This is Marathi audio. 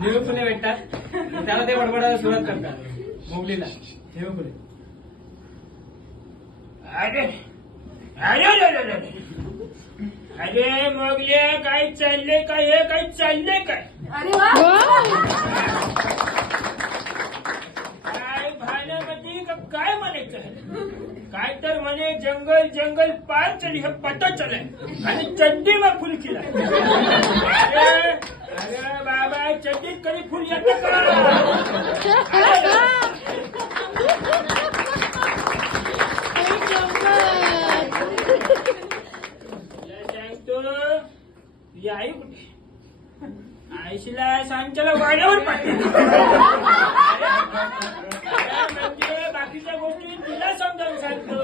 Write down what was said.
निळूपुणे भेटतात त्याला ते बडबडायला सुरुवात करतात मोगलीला. निळूपुणे अरे अरे अरे अरे मोगले काय चाललंय काय हे काय चाललंय काय अरे वा काय भाण्यामध्ये का काय म्हणायचं काय तर म्हणे जंगल जंगल पार चली हे पता चलाय आणि चड्डी मग फुल केला. अरे बाबा चड्डीत कधी फुल येतं का आई कुठे आईशीला सांच्याला वाड्यावर पाहिजे म्हणजे बाकीच्या गोष्टी तिला समजावून सांगतो.